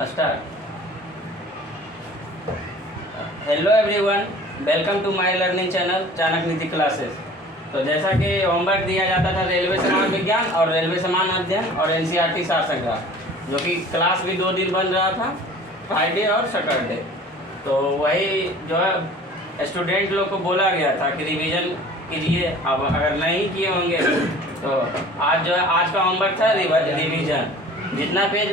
Start. Hello everyone, welcome to my learning channel Chanakya classes. तो जैसा कि होमवर्क दिया जाता था रेलवे समान विज्ञान और रेलवे समान अध्ययन और एनसीईआरटी सार संग्रह, जो कि क्लास भी 2 दिन बन रहा था, फ्राइडे और सैटरडे। तो वही जो है स्टूडेंट लोग को बोला गया था कि रिवीजन कीजिए। अब अगर नहीं किए होंगे तो आज जो है आज का होमवर्क था रिवीजन। जितना पेज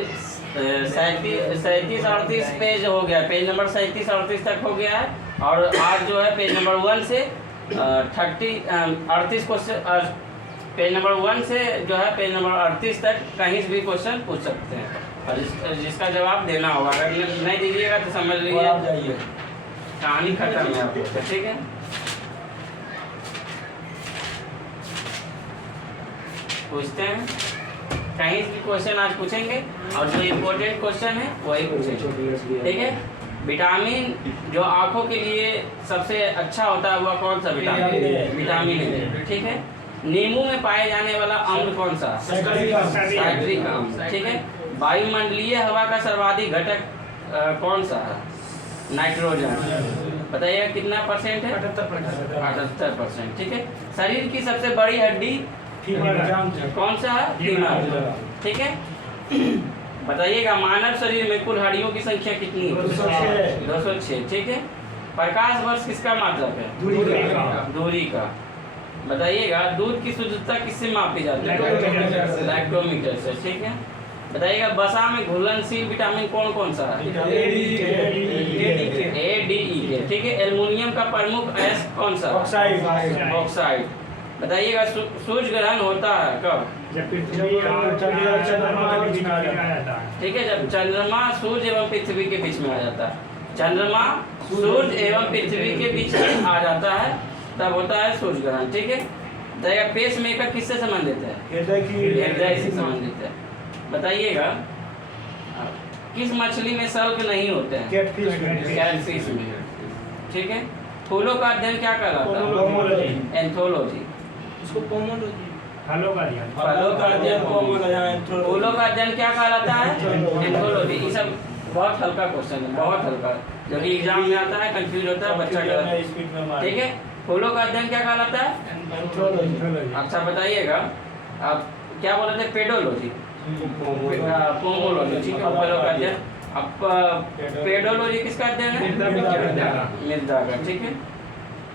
37-38 पेज हो गया, पेज नंबर 37-38 तक हो गया है। और आज जो है पेज नंबर 1 से 38 क्वेश्चन, पेज नंबर 1 से जो है पेज नंबर 38 तक कहीं से भी क्वेश्चन पूछ सकते हैं और जिसका जवाब देना होगा। अगर नहीं दीजिएगा तो समझ लीजिए कहानी खत्म है आपको। ठीक है, पूछते हैं कहीं से भी क्वेश्चन आज पूछेंगे और जो इम्पोर्टेंट क्वेश्चन है वही पूछेंगे। ठीक है, विटामिन जो आंखों के लिए सबसे अच्छा होता है वह कौन सा विटामिन? Vitamin A. ठीक है, नींबू में पाए जाने वाला अम्ल कौन सा? साइट्रिक अम्ल। ठीक है, वायुमंडलीय हवा का सर्वाधिक घटक कौन सा है? नाइट्रोजन। बताइए कितना परसेंट है? 78%। ठीक है, शरीर की सबसे बड़ी हड्डी कौन सा है? फीमर। ठीक है, बताइएगा मानव शरीर में कुल हड्डियों की संख्या कितनी है? 206। ठीक है, प्रकाश वर्ष किसका मात्रक है? दूरी का। बताइएगा दूध की शुद्धता किससे मापी जाती है? लैक्टोमीटर से। ठीक है, बताइएगा वसा में घुलनशील विटामिन कौन कौन सा है? ए, डी, ई के। ठीक है, एल्युमिनियम का प्रमुख अयस्क कौन सा? ऑक्साइड। बताइएगा सूर्य ग्रहण होता है कब? जब पृथ्वी और चंद्रमा के बीच में आ जाता है। ठीक है, जब चंद्रमा सूर्य एवं पृथ्वी के बीच में आ जाता है। चंद्रमा सूर्य एवं पृथ्वी के बीच में आ जाता है तब होता है सूर्य ग्रहण। ठीक है, बताइएगा पेस मेकर किससे संबंधित है? हृदय से संबंधित है। बताइएगा किस मछली में सल्क नहीं होते हैं? कैटफिश में। ठीक है, फूलों का अध्ययन क्या कहलाता है? एंथोलॉजी। फलों का अध्ययन फूलों का अध्ययन क्या कहलाता है? एंथोलॉजी। ये सब बहुत हल्का क्वेश्चन है, बहुत हल्का, जो कि एग्जाम में आता है, कंफ्यूज होता है बच्चा का। ठीक है, फूलों का अध्ययन क्या कहलाता है? अच्छा बताइएगा आप क्या बोल रहे थे? Pedology, pomology. ठीक है, फलों का अध्ययन। अब पेडोलॉजी किसका अध्ययन है? मृदा का। ठीक है,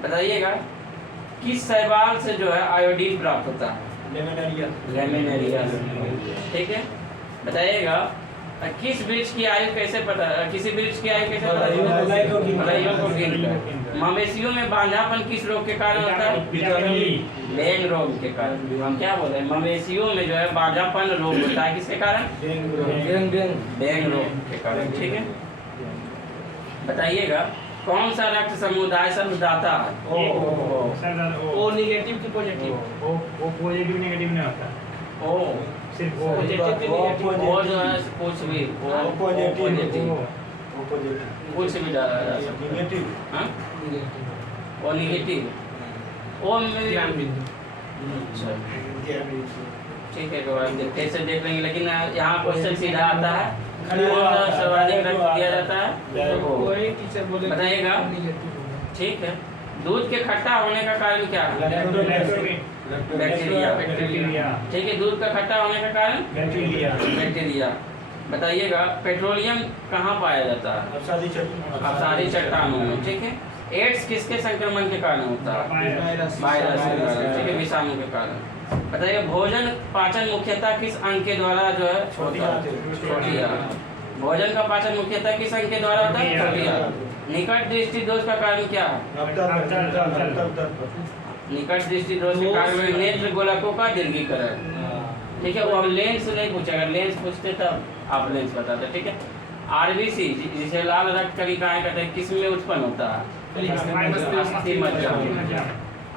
बताइएगा किस शैवाल से जो है आयोडीन प्राप्त होता है? लेमिनेरिया। ठीक है, बताइएगा किस वृक्ष की आयु कैसे पता, किसी वृक्ष की आयु कैसे पता? फलियों को गिनकर। मवेशियों में बांझापन किस रोग के कारण होता है? बैंग रोग के कारण। हम क्या बोल रहे हैं? मवेशियों में जो है बांझापन रोग होता है किसके कारण? बैंग रोग के कारण। ठीक है, बताइएगा कौन सा रक्त समुदाय शब्ददाता है? ओ नेगेटिव की पॉजिटिव। वो पॉजिटिव नेगेटिव नहीं होता। ओ सिर्फ वो जो है कुछ भी पॉजिटिव कुछ भी डाला जा सकता है। हाँ, वो नेगेटिव ओ में। अच्छा ठीक है, तो फिर से देख लेंगे, लेकिन यहाँ क्वेश्चन सीधा आता है कौन सा सर्वाधिक रक्त दिया जाता है? बताइएगा। ठीक है, दूध के खट्टा होने का कारण क्या है? बैक्टीरिया। ठीक है, दूध का खट्टा होने का कारण? बैक्टीरिया। बताइएगा पेट्रोलियम कहाँ पाया जाता है? अपसारी चट्टानों में। ठीक है, एड्स किसके संक्रमण के कारण होता है? वायरस के कारण। ठीक है, विषाणु के कारण। बताइए भोजन पाचन मुख्यतः किस अंग के द्वारा जो है होता है? छोटी आंत। भोजन का पाचन मुख्यतः किस अंग के द्वारा होता है? छोटी आंत। निकट दृष्टि दोष का कारण क्या है? निकट दृष्टि दोष के कारण नेत्र गोलकों का दीर्घीकरण। ठीक है, वो हम लेंस नहीं पूछे, अगर लेंस पूछते तब आप लेंस बताते। ठीक है, आरबीसी जिसे लाल रक्त कणिकाएं कहते हैं किस में उत्पन्न होता है? अस्थि मज्जा में।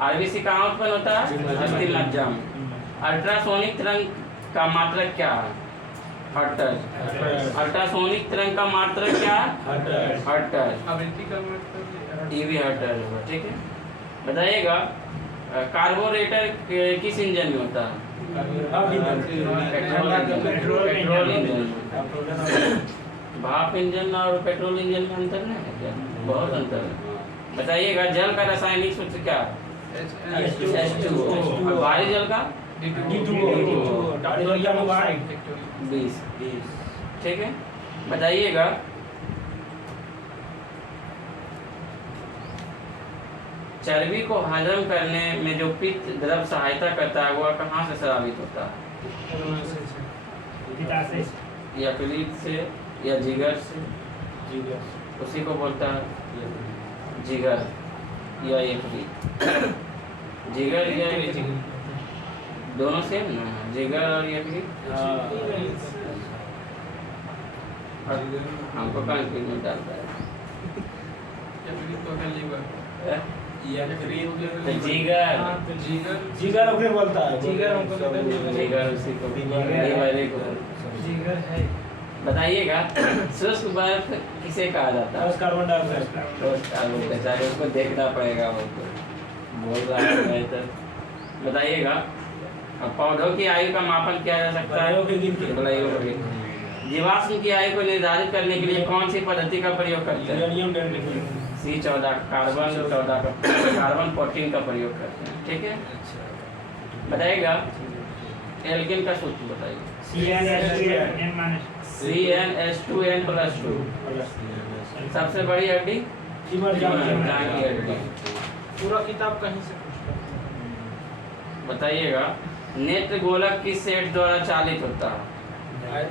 आरबीसी कहाँ उत्पन्न होता है? अस्थि मज्जा में। अल्ट्रासोनिक तरंग का मात्रक क्या है? हर्ट्ज। अल्ट्रासोनिक तरंग का मात्रक क्या है? हर्ट्ज। टीवी हर्ट्ज होगा। ठीक है, बताइएगा कार्बोरेटर किस इंजन में होता है? Petrol engine. भाप इंजन और पेट्रोल इंजन में अंतर नहीं है क्या? बहुत अंतर है। बताइएगा जल का रासायनिक सूत्र क्या है? H2O। और भारी जल का D2O। ठीक है। बताइएगा चर्बी को हजम करने में जो पित्त द्रव सहायता करता है वह कहाँ से स्रावित होता है? यकृत से या जिगर से? उसी को बोलता है जिगर या यकृत। जिगर या दोनों सेम ना, जिगर और यकृत। हमको कंफ्यूज में डालता है। जिगर ओकरे बोलता है। जिगर उसी को जिगर है। बताइएगा शुष्क बर्फ किसे कहा जाता है? Carbon dioxide. Carbon dioxide. उसको देखना पड़ेगा, वो बोल रहा है तो बताइएगा पौधों की आयु का मापन किया जा सकता है? जीवाश्म की आयु को निर्धारित करने के लिए कौन सी पद्धति का प्रयोग करते हैं? C14 कार्बन 14 का प्रयोग करते हैं। ठीक है। बताइएगा एल्केन का सूत्र बताइए। CnH2n+2। सबसे बड़ी हड्डी जान की हड्डी। पूरा किताब कहीं से बताइएगा नेत्र गोलक किस सेट द्वारा चालित होता है?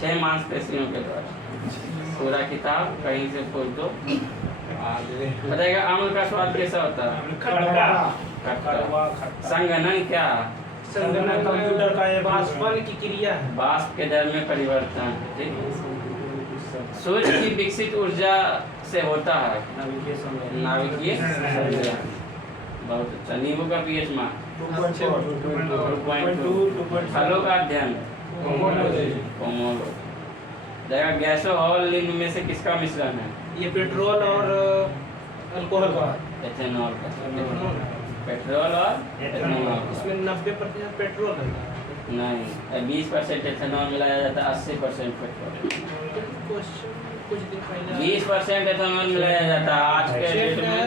6 मांसपेशियों के द्वारा। पूरा किताब कहीं से पूछ दो। बताइएगा अम्ल का स्वाद कैसा होता है? खट्टा। संघनन क्या? संगणना कंप्यूटर का एक वाष्पन की क्रिया है। वाष्प के दर में परिवर्तन। ठीक है। सूर्य की विकसित ऊर्जा से होता है नाभिकीय संयोजन। बहुत अच्छा। नींबू का पीएच मान 2.2। फलों का अध्ययन पोमोलो। देखा गैसोहॉल निम्न में से किसका मिश्रण है? ये पेट्रोल और अल्कोहल का। एथेनॉल का। पेट्रोल और एथेनॉल। इसमें 90% पेट्रोल है। नहीं, 20% एथेनॉल मिलाया जाता है, 80% पेट्रोल। कुछ दिन पहले 20% एथेनॉल मिलाया जाता है। आज के डेट में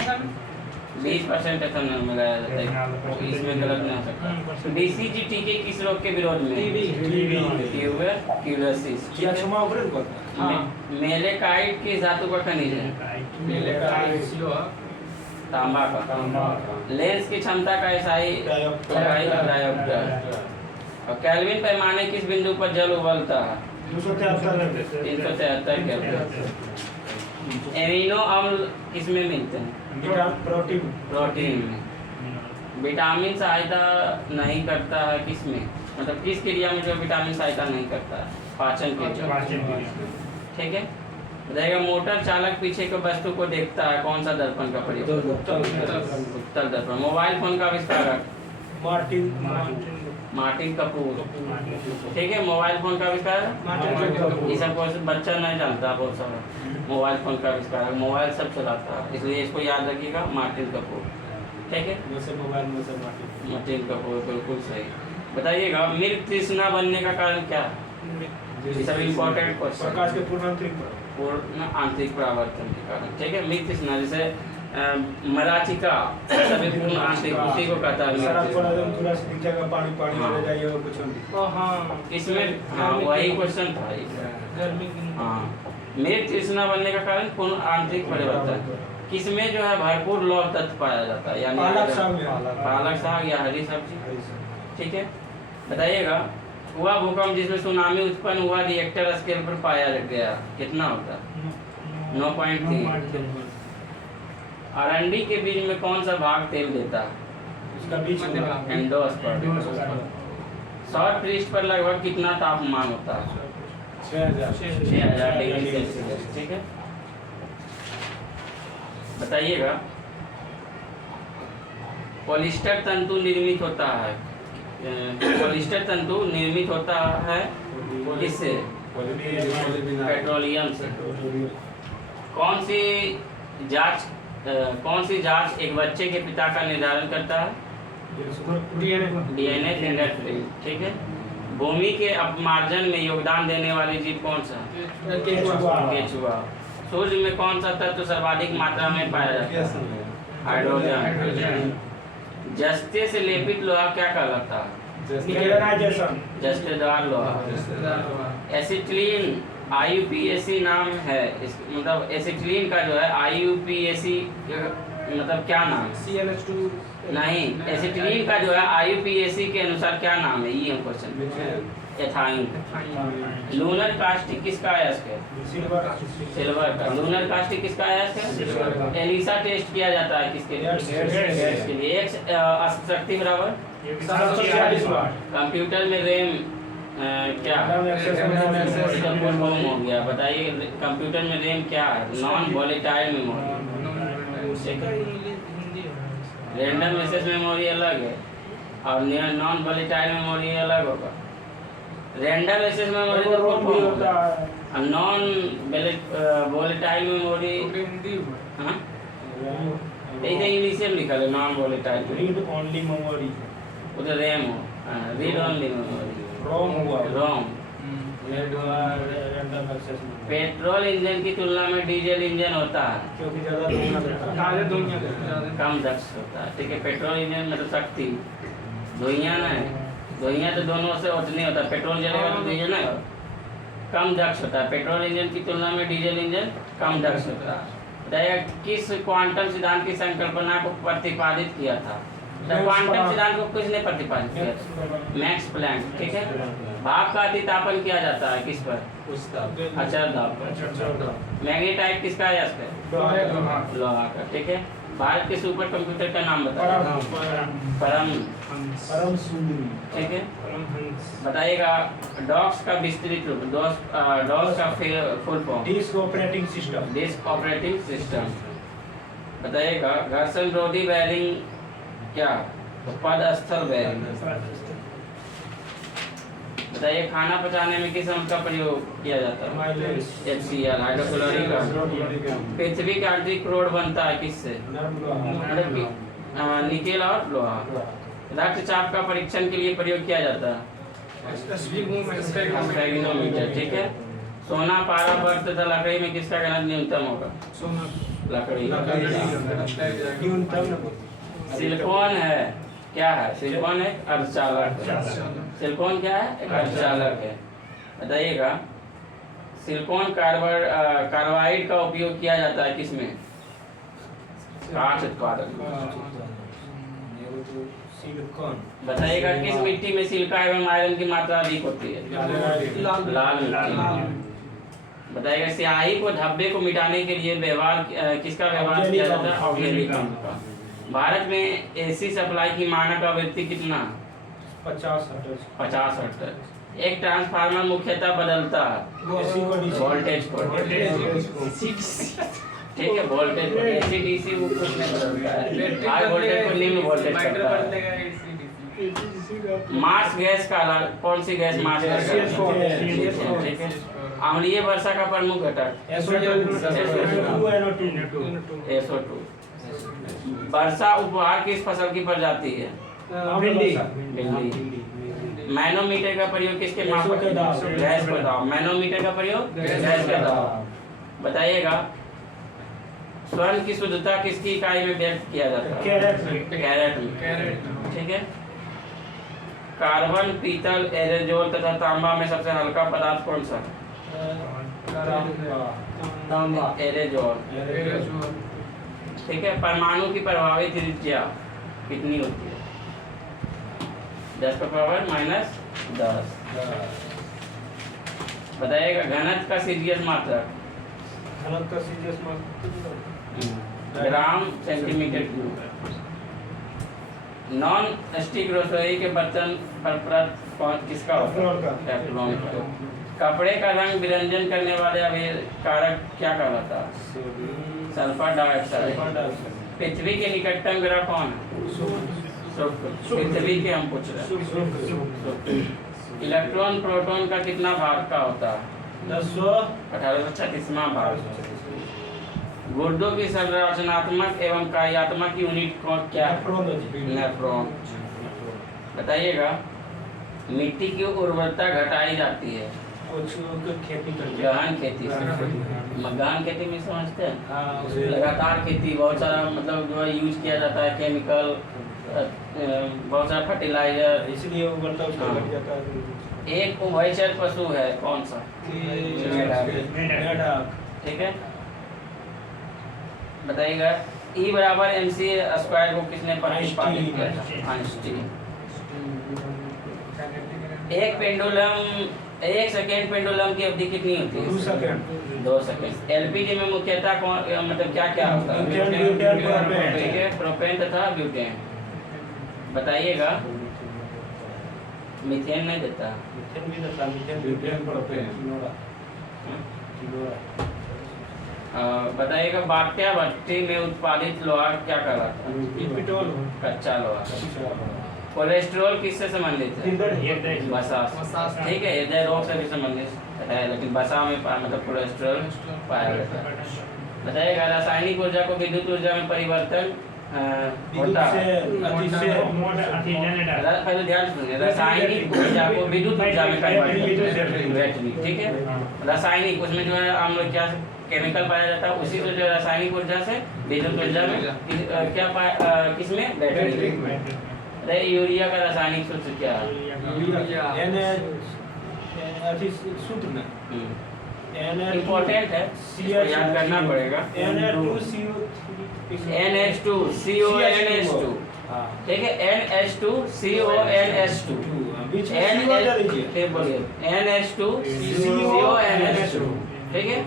20% एथेनॉल मिलाया जाता है। इसमें गलत नहीं हो सकता। BCG टीके किस रोग के विरोध में? ट्यूबरक्यूलोसिस। मेलेकाइट किस धातु का खनिज है? तांबा का। लेंस की क्षमता का एसआई डायोप्टर। और केल्विन पैमाने किस बिंदु पर जल उबलता है? 373 केल्विन। एमिनो अम्ल किसमें मिलते हैं? प्रोटीन में। विटामिन सहायता नहीं करता है किसमें? मतलब किस क्रिया में जो विटामिन सहायता नहीं करता है? पाचन क्रिया। ठीक है। बताइएगा मोटर चालक पीछे के वस्तु को देखता है, कौन सा दर्पण का प्रयोग? उत्तल दर्पण। मोबाइल फोन का आविष्कारक? मार्टिन कपूर। ठीक है। मोबाइल फोन का आविष्कारक? ये सब बच्चा नहीं जानता बहुत सारा। मोबाइल फोन का आविष्कारक मोबाइल सब चलाता है, इसलिए इसको याद रखिएगा मार्टिन कपूर। ठीक है। मार्टिन कपूर बिल्कुल सही। बताइएगा मृग तृष्णा बनने का कारण क्या है? ये सब इम्पोर्टेंट क्वेश्चन। प्रकाश के पूर्ण आंतरिक परावर्तन के कारण। ठीक है। मृग तृष्णा जैसे मराचिका सभी पूर्ण आंतरिक, उसी को कहता है। इसमें हाँ वही क्वेश्चन था। हाँ मृग तृष्णा बनने का कारण पूर्ण आंतरिक परिवर्तन। किसमें जो है भरपूर लौह तत्व पाया जाता है? यानी पालक साग या हरी सब्जी। ठीक है। बताइएगा हुआ भूकंप जिसमें सुनामी उत्पन्न हुआ रिएक्टर स्केल पर पाया गया कितना होता है? 9.3। अरंडी के बीज में कौन सा भाग तेल देता है? उसका बीज एंडोस्पर्म। सौर पृष्ठ पर लगभग कितना तापमान होता है? 6000 डिग्री सेल्सियस। ठीक है। बताइएगा पॉलिस्टर तंतु निर्मित होता है, पॉलिस्टर तंतु निर्मित होता है किससे? पेट्रोलियम से। कौन सी जांच एक बच्चे के पिता का निर्धारण करता है? DNA fingerprint. ठीक है। भूमि के अपमार्जन में योगदान देने वाली जीव कौन सा? केचुआ। सूर्य में कौन सा तत्व सर्वाधिक मात्रा में पाया जाता है? हाइड्रोजन। जस्ते से लेपित लोहा क्या कहलाता है? जस्तेदार लोहा। एसिटिलीन IUPAC नाम है, मतलब एसिटिलीन का जो है IUPAC मतलब क्या नाम है? CnH2 नहीं, एसिटिलीन का जो है IUPAC के अनुसार क्या नाम है? ये क्वेश्चन। एथाइन। लूनर कास्टिक किसका अयस्क है? सिल्वर का। लूनर कास्टिक किसका अयस्क है? एलिसा टेस्ट किया जाता है किसके लिए? गैस के लिए। एक शक्ति बराबर 746 वाट। कंप्यूटर में रैम क्या इसका फुल फॉर्म हो गया? बताइए, कंप्यूटर में रैम क्या है? Non volatile memory. Random access memory अलग है और नॉन वॉलेटाइल मेमोरी अलग होगा। रैंडम एक्सेस मेमोरी तो फुल फॉर्म होगा और नॉन वॉलेटाइल मेमोरी हां एक इंग्लिश में लिखा है non volatile. Read only memory, वो तो रैम हो, रीड ओनली मेमोरी। रोम हुआ, रोम। पेट्रोल इंजन की तुलना में डीजल इंजन होता है क्योंकि ज्यादा धुआं कम दक्ष होता है। ठीक है, पेट्रोल इंजन में तो शक्ति, धुइयां ना है, धुइयां तो दोनों से उतनी होता है। पेट्रोल जलेगा तो धुइयां ना कम दक्ष होता है। पेट्रोल इंजन की तुलना में डीजल इंजन कम दक्ष होता है। बताइए किस क्वांटम सिद्धांत की संकल्पना को प्रतिपादित किया था? क्वांटम सिद्धांत को किसने प्रतिपादित किया? Max Planck. ठीक है, भाप का अतितापन किया जाता है किस पर? अचल दाब पर। मैग्नेटाइट किसका अयस्क है? लोहा का। ठीक है, भारत के सुपर कंप्यूटर का नाम बताइए। परम सुंदरी। ठीक है, बताइएगा डॉस का विस्तृत रूप। डॉस का full form? Disk operating system. Disk operating system. बताइएगा घर्षण रोधी बेयरिंग क्या? पदस्थल बेयरिंग। बताइए खाना पचाने में किस अम्ल का प्रयोग किया जाता है? HCl हाइड्रोक्लोरिक अम्ल। पृथ्वी का आंतरिक क्रोड बनता है किससे? निकेल और लोहा। रक्तचाप का परीक्षण के लिए प्रयोग किया जाता है? स्फेग्नोमीटर। ठीक है, सोना, पारा, बर्फ तथा लकड़ी में किसका घनत्व न्यूनतम होगा? लकड़ी। सिलिकॉन है क्या है? सिलिकॉन एक अर्धचालक है। सिलिकॉन क्या है? एक अर्धचालक है। बताइएगा सिलिकॉन कार्बाइड का उपयोग किया जाता है किसमें? कांच उत्पादन। बताइएगा किस मिट्टी में सिलिका एवं आयरन की मात्रा अधिक होती है? लाल मिट्टी। बताइएगा स्याही को धब्बे को मिटाने के लिए किसका व्यवहार किया जाता है? ऑर्गेनिक अम्ल का। भारत में एसी सप्लाई की मानक आवृत्ति कितना? 50 हर्ट्ज। एक ट्रांसफार्मर मुख्यतः बदलता है वोल्टेज को। ठीक है, वोल्टेज को AC DC वो कुछ नहीं बदलता है। हाई वोल्टेज को निम्न वोल्टेज करता है। मार्स गैस का कौन सी गैस? Marsh gas. ठीक है, अम्लीय वर्षा का प्रमुख घटक? SO2। वर्षा उपहार किस फसल की प्रजाति है? भिंडी। मैनोमीटर का प्रयोग किसके माप? गैस का दाब। मैनोमीटर का प्रयोग गैस का दाब। बताइएगा स्वर्ण की शुद्धता किसकी इकाई में व्यक्त किया जाता है? कैरेट में। ठीक है, कार्बन, पीतल, एरेजोल तथा तांबा में सबसे हल्का पदार्थ कौन सा? एरेजोल। ठीक है, परमाणु की प्रभावित त्रिज्या कितनी होती है? 10⁻⁻10। बताइएगा घनत्व का सीजीएस मात्रक? Gram centimetre cube. Non stick रसोई के बर्तन पर परत किसका होता है? टेफ्लॉन का। कपड़े का रंग विरंजन करने वाले कारक क्या कहलाता है? Sulphur dioxide. पृथ्वी के निकटतम ग्रह कौन है? पृथ्वी के हम पूछ रहे हैं। इलेक्ट्रॉन प्रोटॉन का कितना भाग का होता है? 1836वां भाग। गुर्दों की संरचनात्मक एवं कार्यात्मक यूनिट क्या है? नेफ्रॉन। बताइएगा मिट्टी की उर्वरता घटाई जाती है कुछ खेती करके गहन खेती से। गहन खेती में समझते हैं, लगातार खेती, बहुत सारा मतलब जो है यूज किया जाता है केमिकल, बहुत सारा फर्टिलाइजर, इसलिए उबरता उसका हाँ। घट जाता है। एक उभयचर पशु है कौन सा? मेंढक। ठीक है, बताइएगा E बराबर MC स्क्वायर को किसने प्रतिपादित किया था? आइंस्टीन। एक सेकेंड पेंडुलम की अवधि कितनी होती है? 2 सेकंड। 2 सेकेंड। एलपीजी में मुख्यतः कौन मतलब क्या क्या होता है? Butane, propane. ठीक है, प्रोपेन तथा ब्यूटेन। बताइएगा, मीथेन नहीं देता। मीथेन भी देता, मीथेन ब्यूटेन प्रोपेन किनोरा। बताइएगा, बाट्या भट्टी में उत्पादित लोहा क्या कहलाता है? पेट्रोल। कच्चा लोहा। कोलेस्ट्रॉल किससे संबंधित है? वसा से। ठीक है, हृदय रोग से भी संबंधित है, लेकिन वसा में मतलब कोलेस्ट्रॉल पाया जाता है। बताइएगा, रासायनिक ऊर्जा को विद्युत ऊर्जा में परिवर्तन होता है। पहले ध्यान सुनिए, रासायनिक ऊर्जा को विद्युत ऊर्जा में परिवर्तन, ठीक है। रासायनिक, उसमें जो है हम लोग क्या केमिकल पाया जाता है, उसी से जो रासायनिक ऊर्जा से विद्युत ऊर्जा में क्या पाया, किसमें? बैटरी। यूरिया का रासायनिक सूत्र क्या है? इम्पोर्टेंट है, इसको याद करना पड़ेगा। NH2CONH2, ठीक है, NH2CONH2, बोलिए NH2CONH2, ठीक है।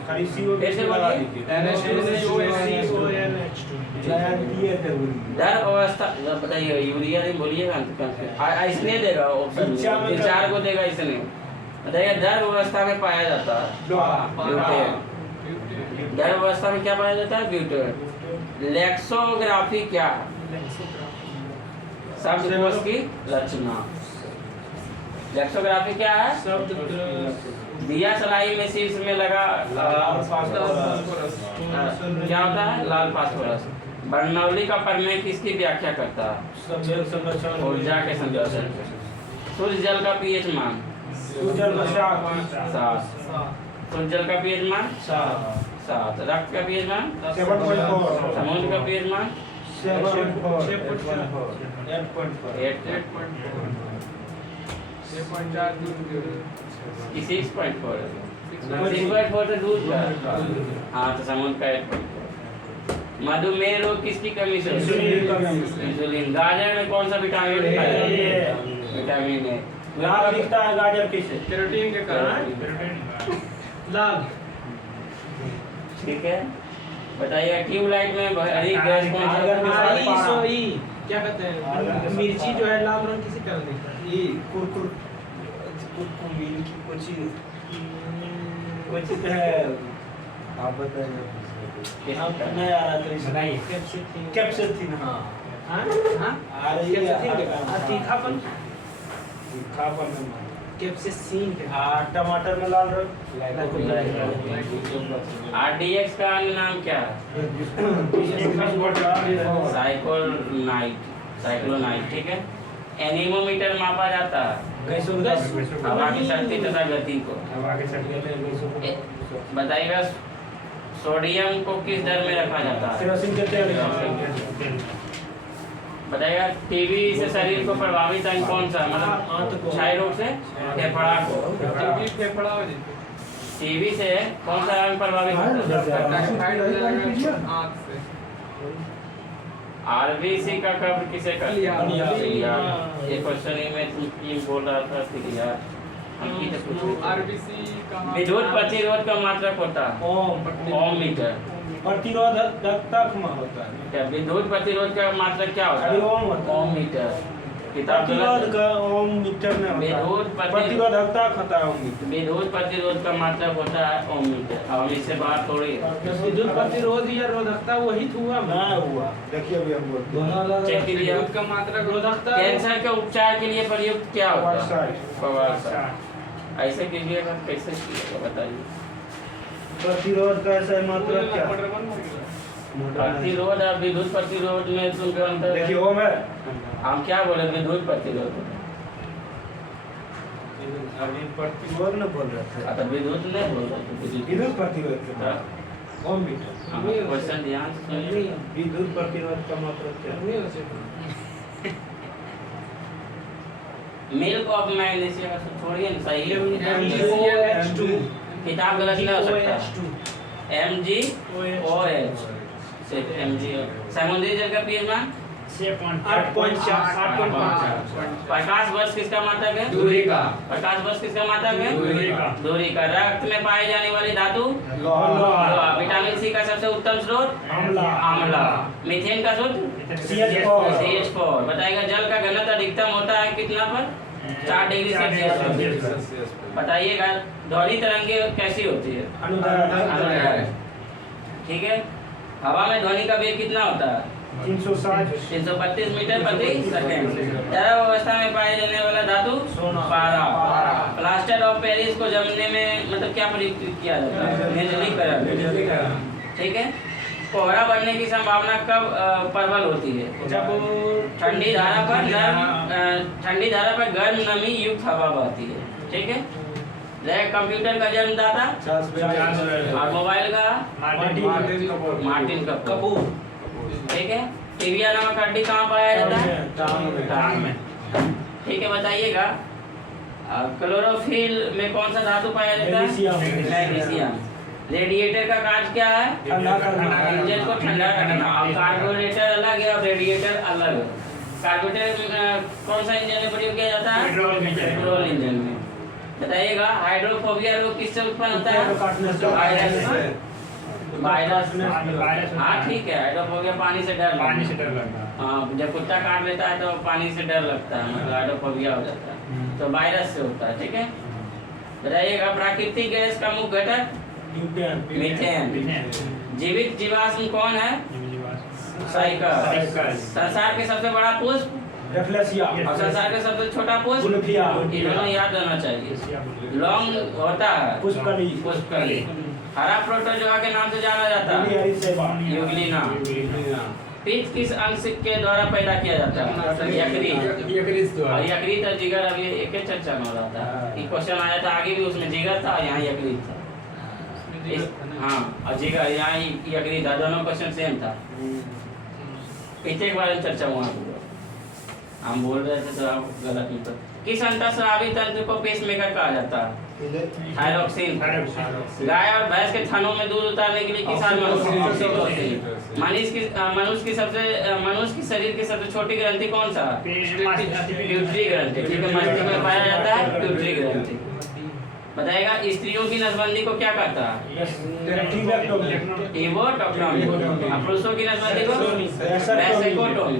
कैसे बोलिए? दर अवस्था बताइए, यूरिया नहीं बोलिएगा, इसने देगा ऑप्शन, 4 को देगा इसने। बताइए, दर अवस्था में पाया जाता है ब्यूटेन। दर अवस्था में क्या पाया जाता है? ब्यूटेन। लेक्सोग्राफी क्या है? शब्दकोश की रचना। लेक्सोग्राफी क्या है? दिया सलाई में शीर्ष में लगा क्या होता है? लाल फास्फोरस। बर्नौली का प्रमेय किसकी व्याख्या करता है? ऊर्जा के संरक्षण। सूर्य जल का पीएच मान? 7। सूर्य जल का पीएच मान 7। रक्त का पीएच मान 7.4। समुद्र का पीएच मान 7.4। 6.4 6.4 तो दूध का, हाँ, तो समुद्र का 8.4। मधुमेह रोग किसकी कमी से? इंसुलिन। गाजर में कौन सा विटामिन पाया जाता है? Vitamin A. लाल दिखता है गाजर कैसे? केरोटीन के कारण। लाल। ठीक है, बताइए, ट्यूबलाइट में हरी गैस कौन सा? क्या कहते हैं, मिर्ची जो है लाल रंग किसी कारण दिखता है? ये कुरकुर कुछ है, आप बताइए। नहीं आ रहा तो बताइए। कैप्सिथीन। हाँ हाँ आ रही है। तीखापन। तीखापन में कैप्सिसिन के। टमाटर में लाल रंग। RDX का अन्य नाम क्या है? साइक्लोनाइट, ठीक है। एनीमोमीटर मापा जाता है हवा की शक्ति तथा गति को। बताइएगा, सोडियम को किस दर में रखा जाता है? बताइएगा, टीबी से शरीर को प्रभावित अंग कौन सा? मतलब क्षय रोग से फेफड़ा को। टीबी से कौन सा अंग प्रभावित होता है? RBC का कब्र किसे कहते हैं? ये क्वेश्चन में बोल रहा था यार, विद्युत प्रतिरोध का मात्रक होता है ओम मीटर। प्रतिरोधकता में होता है क्या विद्युत प्रतिरोध का मात्रक क्या होता है? ओम मीटर। प्रतिरोध का ओम मीटर में होता है। प्रतिरोधकता होता है ओम मीटर। विद्युत प्रतिरोध का मात्रक होता है ओम मीटर। अब इससे बात थोड़ी है। विद्युत प्रतिरोध या रोधकता वही हुआ ना हुआ, देखिए अभी हम बोल चेक कीजिए। का मात्रक रोधकता। कैंसर के उपचार के लिए प्रयुक्त क्या होता है? प्रवासाइड। ऐसे कीजिएगा, कैसे कीजिएगा बताइए। प्रतिरोध का ऐसा मात्रक क्या? प्रतिरोध और विद्युत प्रतिरोध में तुम अंतर देखिए ओम है। हम क्या बोले? विद्युत प्रतिरोध। अभी प्रतिरोध न बोल रहे थे। तो विद्युत नहीं बोल रहे थे, विद्युत प्रतिरोध के बाद ओम मीटर। क्वेश्चन ध्यान से सुनिए। विद्युत प्रतिरोध का मतलब क्या है? मिल्क ऑफ मैग्नीशियम का छोड़िए ना, सही है। MgOH2 किताब गलत नहीं हो सकता। MgOH सिर्फ MG। समुद्री जल का पीएच मान 8.4 प्रकाश वर्ष किसका मात्रक है? दूरी का। प्रकाश वर्ष किसका मात्रक है? दूरी का। दूरी का। रक्त में पाई जाने वाली धातु लोहा। विटामिन सी का सबसे उत्तम स्रोत आंवला। मीथेन का सूत्र CH4। बताइएगा जल का घनत्व अधिकतम होता है कितना पर? 4 डिग्री सेल्सियस। बताइएगा ध्वनि तरंगे कैसी होती है? अनुदैर्घ्य। ठीक है। हवा में ध्वनि का वेग कितना होता है? 335 मीटर प्रति सेकंड। तरल अवस्था में पाए जाने वाला धातु पारा। प्लास्टर ऑफ पेरिस को जमने में मतलब क्या प्रयुक्त किया जाता है? निर्जलीकरण। ठीक है। कोहरा बनने की संभावना कब प्रबल होती है? जब ठंडी धारा पर गर्म नमी युक्त हवा बहती है। ठीक है। कंप्यूटर का जन्मदाता और मोबाइल का मार्टिन कपूर। ठीक है। टिबिया नामक हड्डी कहाँ पाया जाता है? टांग में। ठीक है। बताइएगा क्लोरोफिल में कौन सा धातु पाया जाता है? मैग्नीशियम। रेडिएटर का कार्य क्या है? इंजन को ठंडा करना। अब कार्बोरेटर अलग है और रेडिएटर अलग है। कार्बोरेटर कौन सा इंजन में प्रयोग किया जाता है? पेट्रोल इंजन में। बताइएगा हाइड्रोफोबिया रोग किससे उत्पन्न होता है? वायरस। हाँ ठीक है। हाइड्रोफोबिया पानी से डर लगता। हाँ जब कुत्ता काट लेता है तो पानी से डर लगता है, मतलब हाइड्रोफोबिया हो जाता है, तो वायरस से होता है। ठीक है। बताइएगा प्राकृतिक गैस का मुख्य घटक? मीथेन। जीवित जीवाश्म कौन है? साइकिल। संसार के सबसे बड़ा पुष्प? और संसार का सबसे छोटा पुष्प? इन्होंने याद रहना चाहिए। लौंग होता है पुष्पकली। हरा प्रोटोजोआ के नाम से जाना जाता है? यूग्लिना। पित्त किस अंश के द्वारा पैदा किया जाता है? यकृत। और यकृत और जिगर अभी एक ही चर्चा में हो रहा था कि क्वेश्चन आया था, आगे भी उसमें जिगर था, यहाँ यकृत था। हाँ और जिगर यहाँ यकृत था, दोनों क्वेश्चन सेम था। पित्त के बारे में चर्चा हुआ, हम बोल रहे थे तो आप गलत नहीं पता। किस अंतःस्रावी तंत्र को पेसमेकर कहा जाता है? थायरोक्सिन। गाय और भैंस के थनों में दूध उतारने के लिए किस मनुष्य की शरीर की सबसे छोटी ग्रंथि कौन सा? प्यूटरी ग्रंथि। ठीक है। मस्तिष्क में पाया जाता है प्यूटरी ग्रंथि। बताएगा स्त्रियों की नसबंदी को क्या कहता है? टिबोटॉक्टोमी। और पुरुषों की नसबंदी को वैसेकोटोमी।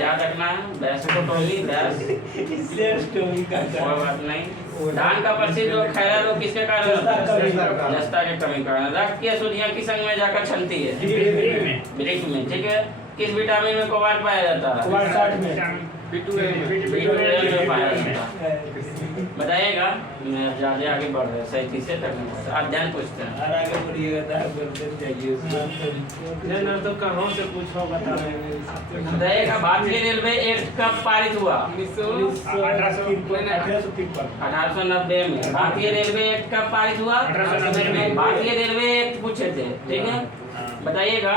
याद रखना है वैसेकोटोमी। कोई बात नहीं। धान का प्रसिद्ध रोग खैरा रोग किसके कारण होता है? जस्ता के कमी कारण। रक्त की अशुद्धियां किस अंग में जाकर छलती है? वृक्क में। ठीक है। किस विटामिन में कोबाल्ट पाया जाता है? में पाया जाता है। बताइएगा ज्यादा आगे बढ़ रहे हैं, 37 तक अध्ययन पूछते हैं। आगे बढ़िएगा तो कहाँ से पूछो बता रहे हैं। बताइएगा भारतीय रेलवे एक्ट कब पारित हुआ? 1890 में। भारतीय रेलवे एक्ट कब पारित हुआ? 1890 में। भारतीय रेलवे एक्ट पूछे थे। ठीक है। बताइएगा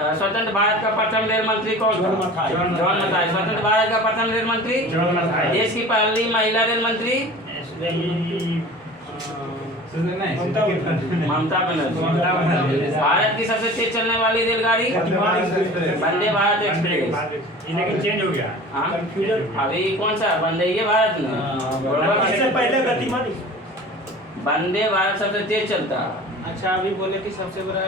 स्वतंत्र भारत का प्रथम रेल मंत्री कौन था? जॉन मथाई। स्वतंत्र भारत का प्रथम रेल मंत्री? देश की पहली महिला रेल मंत्री? ममता बनर्जी। भारत की सबसे तेज चलने वाली रेलगाड़ी? वंदे भारत एक्सप्रेस। लेकिन चेंज हो गया। हाँ अभी कौन सा? वंदे भारत में। इससे पहले गतिमान वंदे भारत सबसे तेज चलता है। अच्छा अभी बोले कि सबसे बड़ा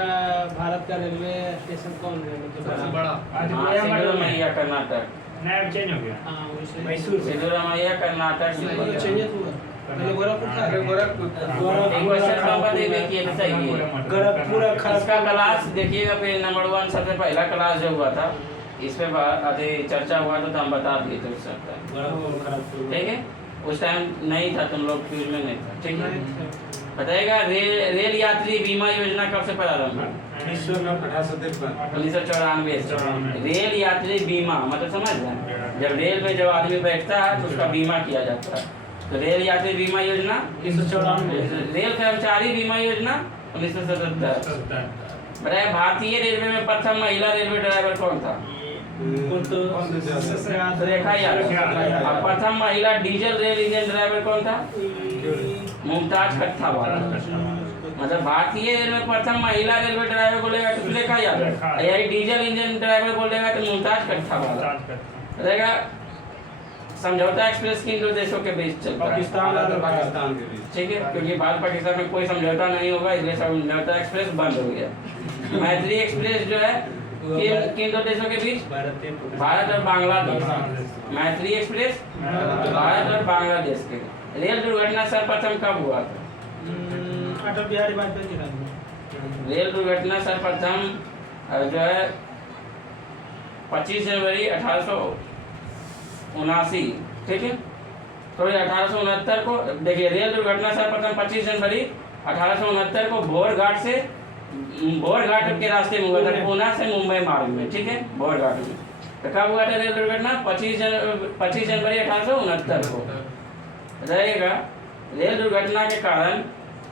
भारत का रेलवे स्टेशन कौन है? सबसे बड़ा सिद्धरामैया कर्नाटक। नया चेंज हो गया। हाँ वैसे मैसूर सिद्धरामैया कर्नाटक। चेंज हुआ। पहले गोरखपुर था। एक क्वेश्चन नंबर देखिए बताइए। इसका क्लास देखिएगा फिर नंबर 1 सबसे पहला क्लास जो हुआ था इस पे अभी चर्चा हुआ था तो हम बता दिए थे उस सकता। ठीक है। उस टाइम नहीं था, तुम लोग फ्यूज में नहीं था। ठीक है। बताइएगा रेल यात्री बीमा योजना कब से प्रारंभ? 1994। 1994। रेल यात्री बीमा मतलब समझ रहे हैं? जब रेल में जब आदमी बैठता है तो उसका बीमा किया जाता है। तो रेल यात्री बीमा योजना 1994 रेल कर्मचारी बीमा योजना 1977। बताया भारतीय रेलवे में प्रथम महिला रेलवे ड्राइवर कौन था? रेखा यादव। और प्रथम महिला डीजल रेल इंजन ड्राइवर कौन था? मुमताज कट्ठावाला। मतलब भारतीय रेल में प्रथम महिला रेलवे ड्राइवर बोलेगा तो रेखा यादव, यही डीजल इंजन ड्राइवर बोलेगा तो मुमताज कट्ठावाला रहेगा। समझौता एक्सप्रेस किन दो देशों के बीच चलता है? पाकिस्तान और पाकिस्तान के बीच। ठीक है, क्योंकि भारत पाकिस्तान में कोई समझौता नहीं होगा इसलिए समझौता एक्सप्रेस बंद हो गया। मैत्री एक्सप्रेस जो है किन दो देशों के बीच? भारत और बांग्लादेश। मैत्री एक्सप्रेस भारत और बांग्लादेश के। रेल दुर्घटना सर्वप्रथम कब हुआ था? अटल बिहारी वाजपेयी के राज में। रेल दुर्घटना सर्वप्रथम जो है 25 जनवरी 1879, ठीक है, तो 1869 को देखिए रेल दुर्घटना सर्वप्रथम 25 जनवरी 1869 को भोर घाट के रास्ते में हुआ था, पूना से मुंबई मार्ग में। ठीक है, भोर घाट में। तो कब हुआ था रेल दुर्घटना? 25 जनवरी 1869 को रहेगा। रेल दुर्घटना के कारण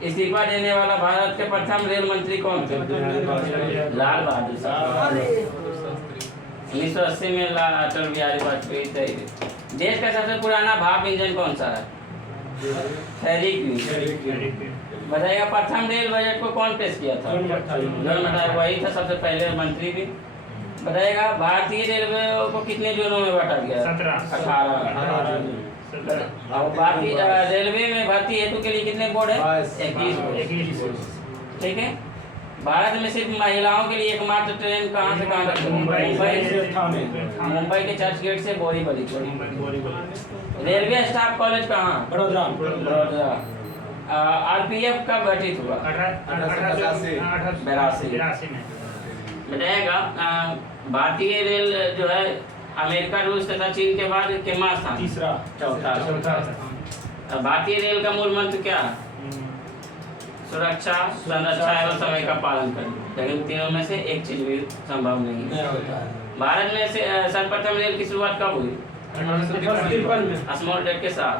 इस्तीफा देने वाला भारत के प्रथम रेल मंत्री कौन थे? लाल बहादुर शास्त्री। 1980 में अटल बिहारी वाजपेयी थे। देश का सबसे पुराना भाप इंजन कौन सा है? फेरिक। बताइएगा प्रथम रेल बजट को कौन पेश किया था? जॉन मथाई, वही था सबसे पहले मंत्री भी। बताइएगा भारतीय रेलवे को कितने जोनों में बांटा गया? 18। और भारतीय रेलवे में भर्ती हेतु के लिए कितने बोर्ड है? 21 बोर्ड। ठीक है, भारत में सिर्फ महिलाओं के लिए एकमात्र ट्रेन कहाँ से कहाँ तक? मुंबई के चर्च गेट से बोरीवली। रेलवे स्टाफ कॉलेज कहाँ? बड़ौदा। आरपीएफ कब गठित हुआ? 1882 में। बताएगा भारतीय रेल जो है अमेरिका, रूस तथा चीन के बाद कितना स्थान? चौथा। भारतीय रेल का मूल मंत्र क्या है? सुरक्षा, संरक्षा एवं समय का पालन करना। लेकिन तीनों में से एक चीज भी संभव नहीं है। भारत में से सर्वप्रथम रेल की शुरुआत कब हुई? 1853 में। स्मॉल डेट के साथ।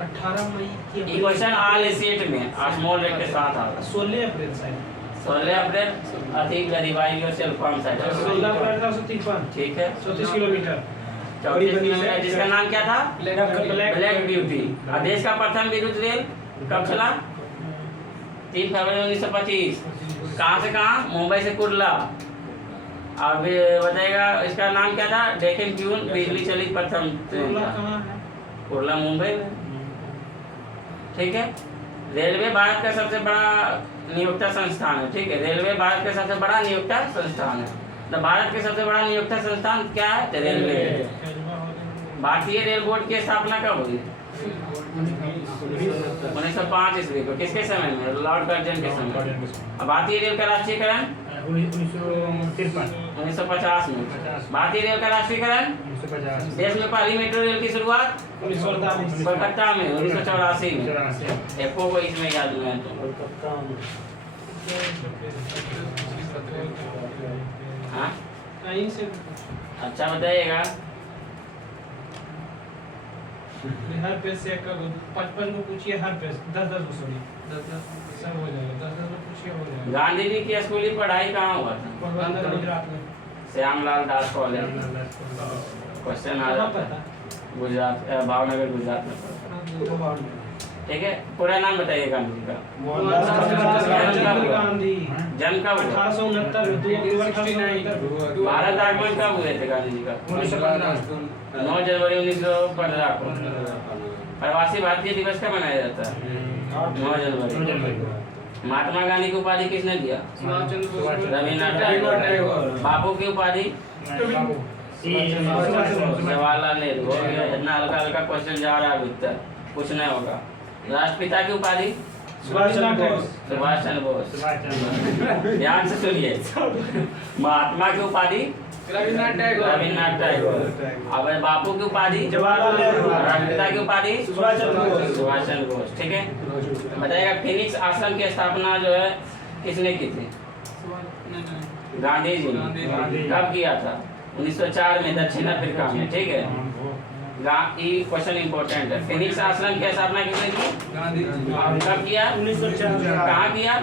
18 मई की ये क्वेश्चन आल सेट में स्मॉल डेट के साथ आ 16 अप्रैल शायद। 16 अप्रैल अधिक गरीबाई और सेल्फ फॉर्म साइड। 16 अप्रैल 1953। ठीक है, 34 किलोमीटर। 34 किलोमीटर, जिसका नाम क्या था? Black beauty. और देश का प्रथम विद्युत रेल कब चला? 3 फरवरी 1925। कहाँ से कहाँ? मुंबई से कुर्ला। अब बताएगा इसका नाम क्या था? डेक्कन क्वीन बिजली चलित प्रथम ट्रेन था। कुर्ला मुंबई में। ठीक है, रेलवे भारत का सबसे बड़ा नियोक्ता संस्थान है। ठीक है, रेलवे भारत का सबसे बड़ा नियोक्ता संस्थान है। तो भारत के सबसे बड़ा नियोक्ता संस्थान क्या है? रेलवे। भारतीय रेल बोर्ड की स्थापना कब हुई? 1905 ईस्वी को। किसके समय में? लॉर्ड कर्जन के समय। भारतीय रेल का राष्ट्रीयकरण 1950 में। भारतीय रेल का राष्ट्रीयकरण 1950। देश में पहली मेट्रो रेल की शुरुआत 1948 कोलकाता में 1984 में। एफओ को इसमें याद हुआ है तो हाँ, कहीं से अच्छा बताइएगा। हर पेज से 55 को पूछिए, हर पेज 10-10 को सॉरी 10-10 सब हो जाएगा। 10-10 को पूछिए, हो जाएगा। गांधी जी की स्कूली पढ़ाई कहाँ हुआ था? पोरबंदर गुजरात में। श्यामलाल दास कॉलेज। क्वेश्चन आ कहाँ जाता पर है था? गुजरात, भावनगर गुजरात में। ठीक है, पूरा नाम बताइए गांधी जी का। गांधी जन्म कब हुआ? 1869 में 2 अक्टूबर 1869। भारत आगमन कब हुए थे गांधी जी का? 9 जनवरी 1915 को। प्रवासी भारतीय दिवस कब मनाया जाता है? 9 जनवरी। महात्मा गांधी की उपाधि किसने दिया? रविन्द्रनाथ टैगोर। बापू की उपाधि? जवाहरलाल नेहरू। इतना हल्का हल्का क्वेश्चन जा रहा है भीतर, कुछ नहीं होगा। राष्ट्रपिता की उपाधि? सुभाष चंद्र बोस। ध्यान से सुनिए। महात्मा की उपाधि? रविन्द्रनाथ टैगोर। अब बापू की उपाधि? जवाहरलाल नेहरू। राष्ट्रपिता की उपाधि? सुभाष चंद्र बोस। ठीक है, बताइएगा फिनिक्स आश्रम की स्थापना जो है किसने की थी? गांधी जी ने। कब किया था? 1904 में दक्षिण अफ्रीका में, ठीक है। ये क्वेश्चन इंपॉर्टेंट है। फिनिक्स आश्रम की स्थापना किसने की? गांधी जी। कब किया? 1904 कहाँ किया?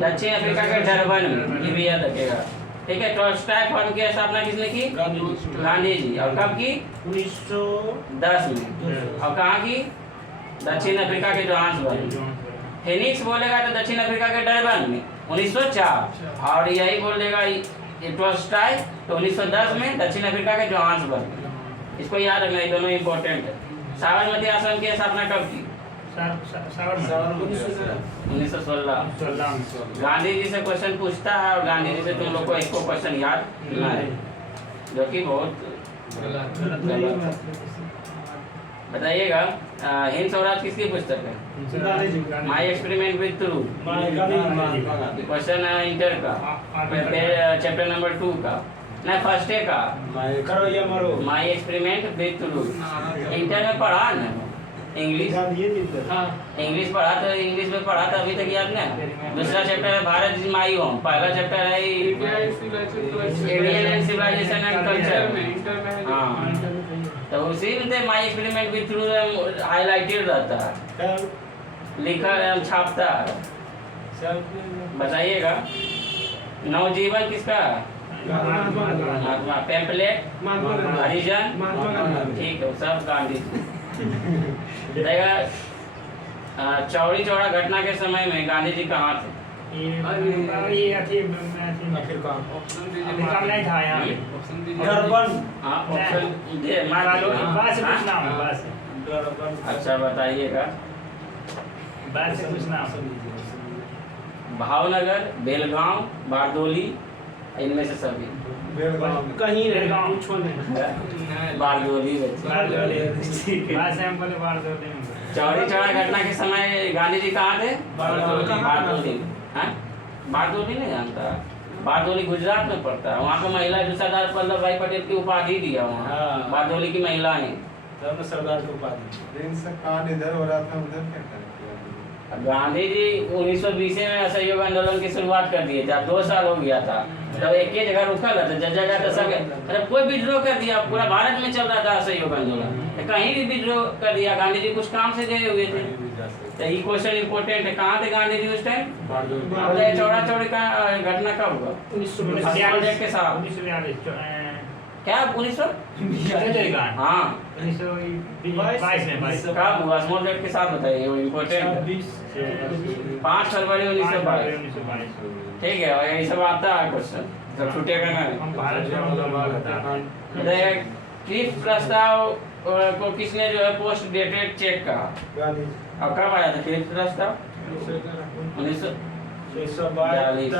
दक्षिण अफ्रीका के डरबन में, ये भी याद रखेगा, ठीक है। टॉल्स्टॉय फर्म की स्थापना किसने की? गांधी जी। और कब की? 1910 में। और कहाँ की? दक्षिण अफ्रीका के जोहान्सबर्ग। फिनिक्स बोलेगा तो दक्षिण अफ्रीका के डरबन में 1904, और यही बोलेगा टॉल्स्टॉय तो 1910 में दक्षिण अफ्रीका के जोहान्सबर्ग में। इसको याद रखना, ये दोनों इंपॉर्टेंट है। साबरमती आश्रम की स्थापना कब की? 1916। गांधी जी से क्वेश्चन पूछता है और गांधी जी से तुम लोग को एक को क्वेश्चन याद ना है, जो कि बहुत गलत है। बताइएगा, हिंद स्वराज किसकी पुस्तक है? माई एक्सपेरिमेंट विद ट्रूथ, क्वेश्चन है इंटर का, चैप्टर नंबर 2 का, नहीं फर्स्ट डे का, करो या मरो। माई एक्सपेरिमेंट विद ट्रूथ। इंटर में पढ़ा ना इंग्लिश? इंग्लिश पढ़ा तो इंग्लिश में पढ़ा था, अभी तक याद नहीं। दूसरा चैप्टर है भारत इज माई होम, पहला चैप्टर है Indian and civilisation and culture. हाँ, तो उसी में my experiment with truth highlighted रहता है, लिखा है, छापता है। बताइएगा, नवजीवन किसका? महात्मा। पैम्पलेट हरिजन, ठीक है, सब गांधी। देखा, चौड़ी चौड़ा घटना के समय में गांधी जी कहाँ थे? अच्छा बताइएगा, भावनगर, बेलगांव, बारदोली, इनमें से सभी कहीं नहीं बारदोली। चौड़ी चौड़ा घटना के समय गांधी जी कहाँ थे? बारदोली। बारदोली नहीं जानता? बारदोली गुजरात में पड़ता है, वहाँ का महिला जो सरदार वल्लभ भाई पटेल की उपाधि दिया वहाँ, बारदोली की महिलाएं। सरदार की उपाधि इधर हो रहा था, उधर क्या करें? गांधी जी 1920 में असहयोग आंदोलन की शुरुआत कर दिए थे। अब 2 साल हो गया था, तब एक ही जगह रुका था, जगह तो सब मतलब कोई विद्रोह कर दिया, पूरा भारत में चल रहा था असहयोग आंदोलन, कहीं भी विद्रोह कर दिया। गांधी जी कुछ काम से गए हुए थे, तो ये क्वेश्चन इंपॉर्टेंट है। कहाँ थे गांधी जी उस टाइम? चौड़ा चौड़ी का घटना कब हुआ? 1942 के साथ। क्या 1900? हाँ, 1922 कब हुआ? स्मॉल डेट के साथ बताइए, वो इम्पोर्टेंट। 5 फरवरी 1922, ठीक है। और यही सब आता है क्वेश्चन, सब छूटेगा ना। क्लिफ प्रस्ताव को किसने जो है पोस्ट डेटेड चेक कहा? अब कब आया था क्लिफ प्रस्ताव? 1942।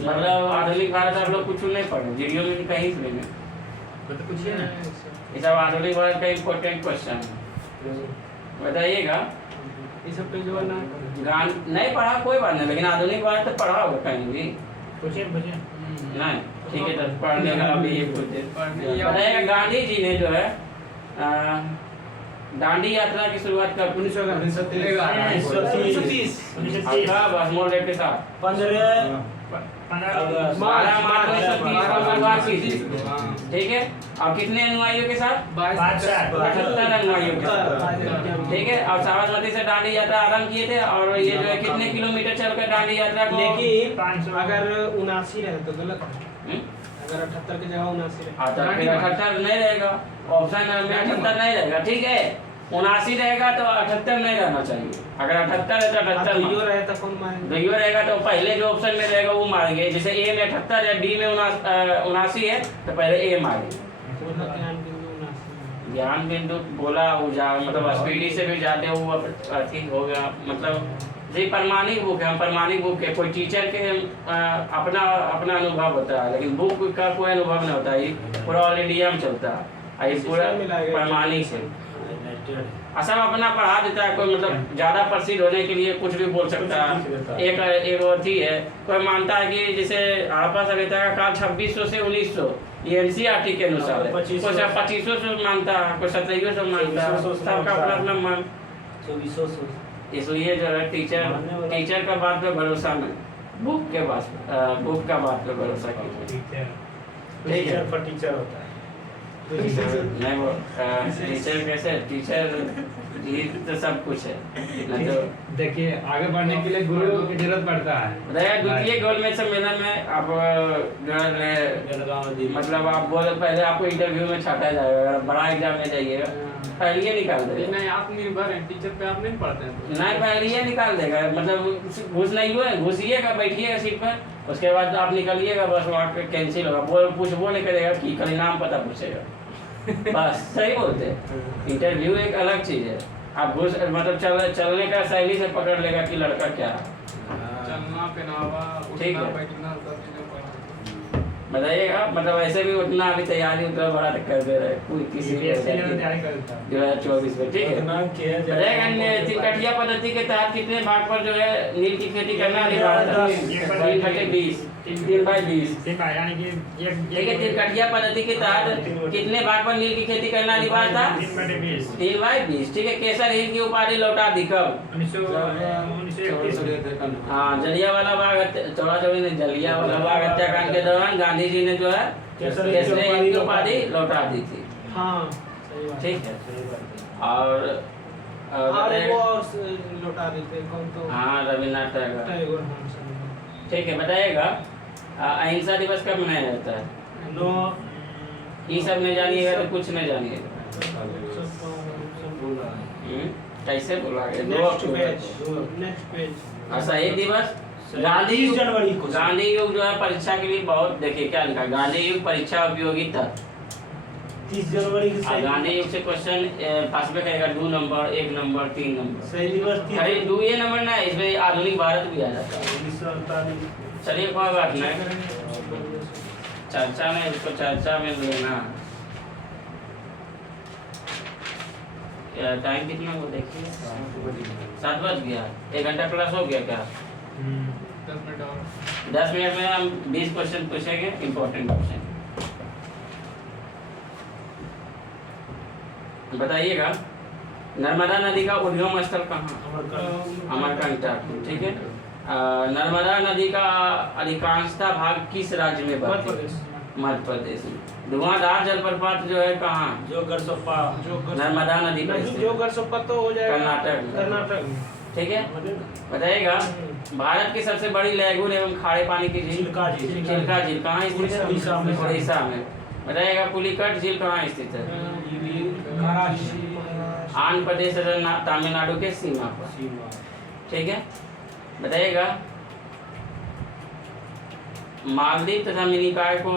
मतलब आधुनिक भारत आप लोग कुछ नहीं पढ़े, जीडीओ में कहीं से नहीं। ये सब आधुनिक भारत का इम्पोर्टेंट क्वेश्चन है, बताइएगा। ये सब पे जो है ना नहीं पढ़ा कोई बात नहीं, लेकिन आधुनिक भारत तो पढ़ा होगा कहीं भी। नहीं, ठीक है, तो पढ़ने का अभी ये बताइएगा। गांधी जी ने जो है दांडी यात्रा की शुरुआत कब? 1930 स्मॉल डेट के साथ 12 मार्च 1930 को शुरुआत की थी, ठीक है। और कितने अनुयायियों के साथ? 78 अनुयायियों के साथ, ठीक है। और साबरमती से दांडी यात्रा आरंभ किए थे, और ये जो है कितने किलोमीटर चलकर दांडी यात्रा को? लेकिन अगर 79 रहे तो गलत है, अगर 78 की जगह 79 रहे। फिर 78 नहीं रहेगा, ऑप्शन में 78 नहीं रहेगा, ठीक है। 79 रहेगा तो 78 नहीं रहना चाहिए। अगर 78 है तो 78 रहता कौन मारेगा? दोइयो रहेगा तो पहले जो ऑप्शन में रहेगा वो मारेंगे। जैसे ए में 78 है, बी में 79 है, तो पहले ए मारेंगे। ज्ञान बिंदु बोला वो मतलब स्पीडी से भी जाते वो अर्थी हो गया। मतलब ये प्रमाणिक बुक है, हम प्रमाणिक बुक है। कोई टीचर के अपना अनुभव होता है, लेकिन बुक का कोई अनुभव नहीं होता। ये पूरा ऑलरेडी हम चलता है, ये पूरा प्रमाणिक है। सब अपना पढ़ा देता है, कोई मतलब ज्यादा प्रसिद्ध होने के लिए कुछ भी बोल सकता है। एक अर्थी है, कोई मानता है कि जैसे हड़प्पा सभ्यता का काल 2600 से 1900, ये एनसीईआरटी के अनुसार है। कोई 2500 से मानता है, कोई 2700 मानता है, सबका अपना अपना मान। इसलिए जो है टीचर का बात पे भरोसा नहीं, बुक का बात पे भरोसा कीजिए। ठीक है। पर टीचर होता है। नहीं वो टीचर कैसे टीचर ये तो सब कुछ है ना। तो देखिए आगे बढ़ने के लिए गुरु की जरूरत पड़ता है। बताइए द्वितीय गोल में सम्मेलन में आप जो है मतलब आप बोल पहले आपको इंटरव्यू में छाटा जाएगा, बड़ा एग्जाम में जाइएगा पहले ही निकाल देगा। नहीं आत्मनिर्भर है, टीचर पे आप नहीं पढ़ते हैं। नहीं पहले ही निकाल देगा, मतलब घुस नहीं हुआ घुसिएगा बैठिएगा सीट पर, उसके बाद आप निकलिएगा बस वहाँ पे कैंसिल होगा। वो पूछबो नहीं करेगा कि कल नाम पता पूछेगा बस। सही बोलते हैं, इंटरव्यू एक अलग चीज है। आप घुस मतलब चलने का शैली से पकड़ लेगा कि लड़का क्या है। चलना पहनावा ठीक उठना है। बैठना सब चीजें पढ़ा। बताइएगा मतलब ऐसे भी उतना अभी तैयारी उतना बड़ा कर दे रहे हैं कोई किसी तैयारी करता है। 2024 में। ठीक है, बताइएगा तिलकठिया पद्धति के तहत कितने भाग पर जो है नील की खेती करना अनिवार्य था? 3/20 यानी कि ठीक है, तिलकठिया पद्धति के तहत कितने भाग पर नील की खेती करना अनिवार्य था? 3/20। ठीक है, केसर हिंद की उपाधि लौटा दी कब? 1931। हाँ, जलियांवाला बाग चौड़ा-चौड़ी ने जलियांवाला बाग हत्याकांड के दौरान गांधी जी ने जो है केसर हिंद की उपाधि लौटा दी थी। हाँ सही बात। ठीक है, और वो लौटा देते कौन तो। हाँ रविन्द्रनाथ टैगोर। टैगोर, हाँ, सही। ठीक है, बताइएगा अहिंसा दिवस कब मनाया जाता है? ये सब नहीं जानिएगा तो कुछ नहीं जानिएगा। कैसे बोला गया? 2 अक्टूबर को। शहीद दिवस गांधी 30 जनवरी को। गांधी युग जो है परीक्षा के लिए बहुत, देखिए क्या लिखा, गांधी युग परीक्षा उपयोगी था। 30 जनवरी की सही गांधी युग से क्वेश्चन फासबे करेगा 2 नंबर, 1 नंबर, 3 नंबर। सही दिवस अरे 2 ये नंबर ना, इसमें आधुनिक भारत भी आ जाता है। 1948। चलिए कोई बात नहीं, चर्चा में उसको चर्चा में लेना। टाइम कितना वो देखिए, 7 बज गया। 1 घंटा क्लास हो गया क्या? 10 मिनट और। 10 मिनट में हम 20 क्वेश्चन पूछेंगे, इम्पोर्टेंट क्वेश्चन। बताइएगा नर्मदा नदी का उद्गम स्थल कहाँ? अमरकंटक। ठीक है, नर्मदा नदी का अधिकांशता भाग किस राज्य में बहती है? मध्य प्रदेश में। धुआंधार जलप्रपात जो है कहाँ? जो गरसप्पा नर्मदा नदी पर नहीं, स्थित जो है। गरसप्पा तो हो जाएगा कर्नाटक में। कर्नाटक में। ठीक है, बताइएगा भारत की सबसे बड़ी लैगून एवं खारे पानी की झील? चिल्का झील। चिल्का झील कहाँ स्थित है? उड़ीसा में। उड़ीसा में। बताइएगा पुलिकट झील कहाँ स्थित है? आंध्र प्रदेश और तमिलनाडु के सीमा पर। ठीक है, बताइएगा मालदीव तथा मिनिकॉय को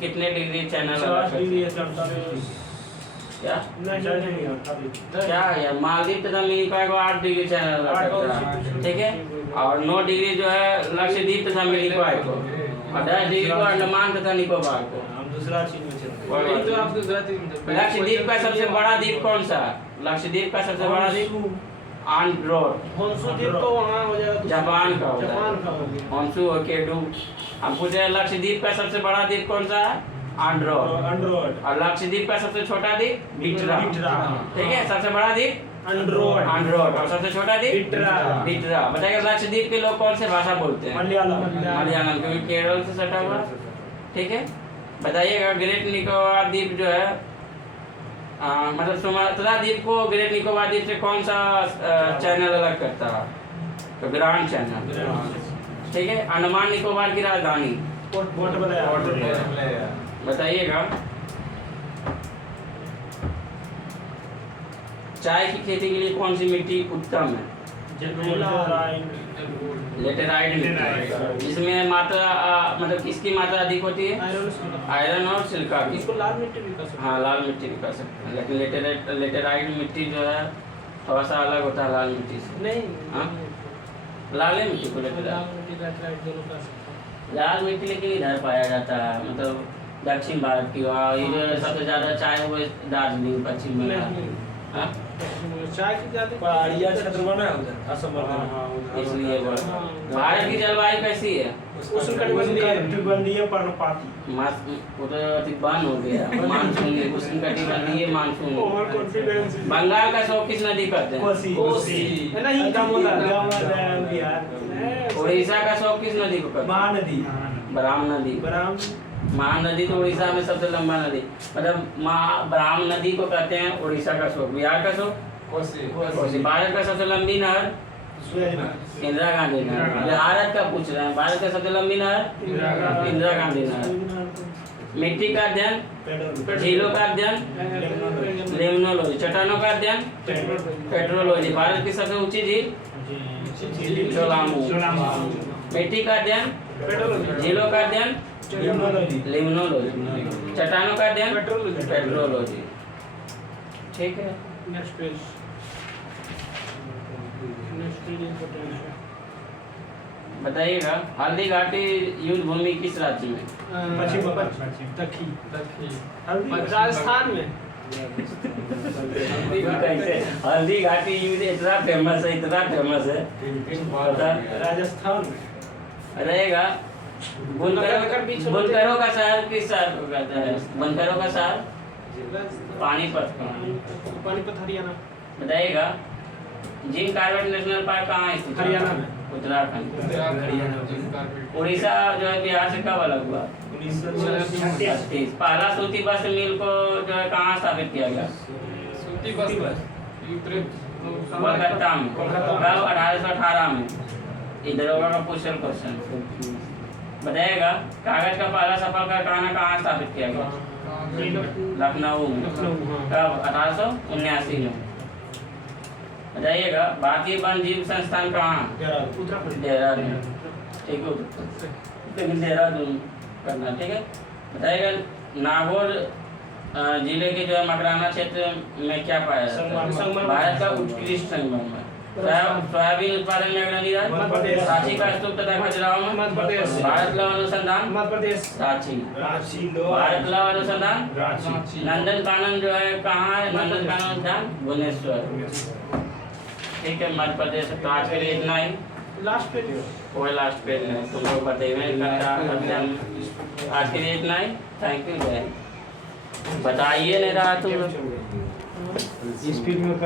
कितने डिग्री चैनल अलग करते हैं? क्या क्या है यार, मालदीव तथा मिनिकॉय को 8 डिग्री चैनल अलग करता है। ठीक है, और 9 डिग्री जो है लक्षद्वीप तथा मिनिकॉय को, और 10 डिग्री को अंडमान तथा निकोबार को। हम दूसरा चीज में चलते हैं। वही तो आप दूसरा चीज में। लक्षद्वीप का सबसे बड़ा द्वीप कौन सा? लक्षद्वीप का सबसे बड़ा द्वीप आंड्रोट। होन्शु द्वीप तो वहाँ हो जाएगा। जापान का होता है। जापान का हो गया। Honshu Hokkaido. हम पूछ रहे हैं लक्षद्वीप का सबसे बड़ा द्वीप कौन सा है? आंड्रोट। अंड्रोड। और लक्षद्वीप का सबसे छोटा द्वीप बिटरा। बिटरा। ठीक है, सबसे बड़ा द्वीप अंड्रोड। आंड्रोट और सबसे छोटा द्वीप बिटरा। बिटरा। बताइए लक्षद्वीप के लोग कौन से भाषा बोलते हैं? मलयालम। मलयालम, क्योंकि केरल से सटा हुआ। ठीक है, बताइएगा ग्रेट निकोबार द्वीप जो है मतलब सुमात्रा द्वीप को ग्रेट निकोबार द्वीप से कौन सा चैनल अलग करता है? तो ग्रांड चैनल। ठीक है, अंडमान निकोबार की राजधानी? Port Blair. बताइएगा चाय की खेती के लिए कौन सी मिट्टी उत्तम है? लेटेराइट मिट्टी, जिसमें मात्रा मतलब किसकी मात्रा अधिक होती है? आयरन और सिलिका की। इसको लाल मिट्टी भी कर सकते हैं। हाँ लाल मिट्टी भी कर सकते हैं, लेकिन लेटेराइट मिट्टी जो है थोड़ा सा अलग होता है लाल मिट्टी से। नहीं हाँ? लाल मिट्टी को लाल लेटेराइट। मिट्टी लेटराइट दोनों कर सकते हैं। लाल मिट्टी लेकिन इधर पाया जाता है, मतलब दक्षिण भारत की। और ये जो सबसे ज्यादा चाय वो दार्जिलिंग पश्चिम बंगाल। हाँ? चाय की ज्यादा पहाड़िया क्षेत्र में ना उधर असम में। इसलिए भारत की जलवायु कैसी है? उष्णकटिबंधीय पर्णपाती। वो तो अति बान हो गया मानसून, उष्णकटिबंधीय मानसून। बंगाल का शौक किस नदी करते हैं? कोसी। है ना, ये काम होता है। बिहार। उड़ीसा का शौक किस नदी को करते हैं? महानदी। बराम नदी। बराम। महानदी तो उड़ीसा में सबसे लंबा नदी, मतलब ब्रह्म नदी को कहते हैं उड़ीसा का शोक, बिहार का शोक कोसी। भारत का सबसे लंबी नहर इंदिरा गांधी नहर। भारत का पूछ रहे हैं, भारत का सबसे लंबी नहर इंदिरा गांधी नहर। मिट्टी का अध्ययन, झीलों का अध्ययन लेमनोलॉजी। चट्टानों का अध्ययन पेट्रोलॉजी। भारत की सबसे ऊंची झील सोलामू। मिट्टी का अध्ययन झीलों का अध्ययन लेमनोलॉजी। चट्टानों का अध्ययन पेट्रोलॉजी। ठीक है, next page. Next page important है। बताइएगा हल्दी घाटी युद्ध भूमि किस राज्य में? राजस्थान में। कैसे हल्दी घाटी युद्ध इतना फेमस है, इतना फेमस है, राजस्थान में रहेगा। बुनकरों का शहर किस शहर को कहते हैं? बुनकरों का शहर पानीपत। पानीपत हरियाणा। बताइएगा जिम कॉर्बेट नेशनल पार्क कहाँ स्थित है? हरियाणा में। उत्तराखंड। उड़ीसा जो है बिहार से कब अलग हुआ? 1936। पहला सूती वस्त्र मिल को जो है कहाँ स्थापित किया गया? कोलकाता में। कब? 1818 में। इधर होगा का क्वेश्चन क्वेश्चन। बताइएगा कागज का पहला सफल कारखाना कहाँ स्थापित किया गया? लखनऊ में। कब? 1879 में। बताइएगा भारतीय वन जीव संस्थान कहाँ? देहरादून। ठीक है, लेकिन देहरादून करना। ठीक है, बताइएगा नागौर जिले के जो है मकराना क्षेत्र में क्या पाया जाता है? भारत का उत्कृष्ट संगमरमर। सोयाबीन उत्पादन में अग्रणी राज्य? रांची का स्तूप तथा खजुराहो में? मध्य प्रदेश। भारत लौह अनुसंधान? मध्य प्रदेश। रांची। भारत लौह अनुसंधान? नंदन कानन जो है कहाँ है? नंदन कानन उद्यान भुवनेश्वर। ठीक है, मध्य प्रदेश। तो आज के लिए इतना ही। Last page. कोई लास्ट पेज नहीं, तुम लोग बताइए करता अध्ययन। आज के लिए इतना ही। Thank you. जय। बताइए नहीं रहा तुम लोग स्पीड में